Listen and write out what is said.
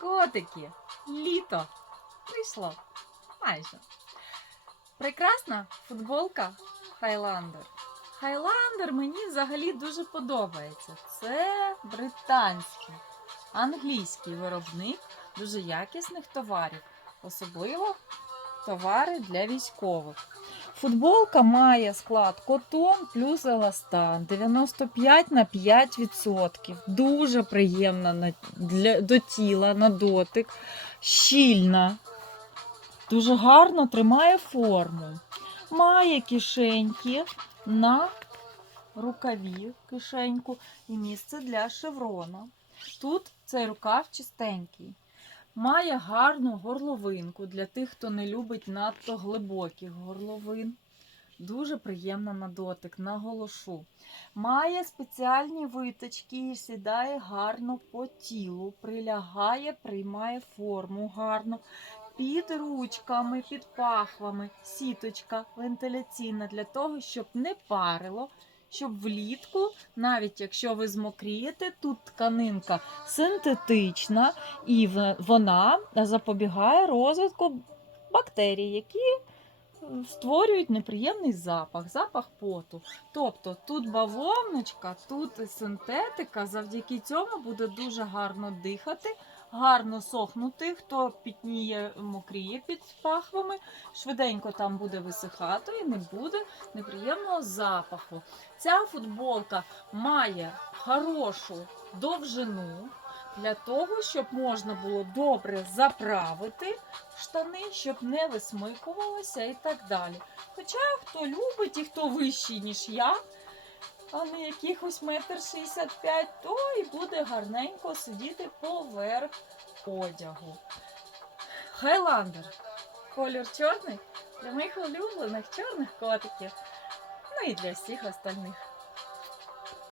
Котики, літо прийшло майже. Прекрасна футболка Хайландер. Хайландер мені взагалі дуже подобається. Це британський, англійський виробник дуже якісних товарів, особливо товари для військових. Футболка має склад котон плюс еластан 95 на 5%. Дуже приємна на, для, до тіла, на дотик, щільна, дуже гарно тримає форму. Має кишеньки на рукаві кишеньку і місце для шеврона. Тут цей рукав чистенький. Має гарну горловинку для тих, хто не любить надто глибоких горловин. Дуже приємна на дотик, наголошу. Має спеціальні виточки і сідає гарно по тілу, прилягає, приймає форму гарно. Під ручками, під пахвами, сіточка вентиляційна для того, щоб не парило, щоб влітку, навіть якщо ви змокрієте, тут тканинка синтетична, і вона запобігає розвитку бактерій, які створюють неприємний запах, запах поту. Тобто тут бавовночка, тут синтетика, завдяки цьому буде дуже гарно дихати, гарно сохнути. Хто пітніє, мокріє під пахвами, швиденько там буде висихати і не буде неприємного запаху. Ця футболка має хорошу довжину для того, щоб можна було добре заправити штани, щоб не висмикувалося і так далі. Хоча хто любить і хто вищий, ніж я, а не якихось метр шістдесят п'ять, то і буде гарненько сидіти поверх одягу. Хайландер. Колір чорний для моїх улюблених чорних котиків. Ну і для всіх остальних.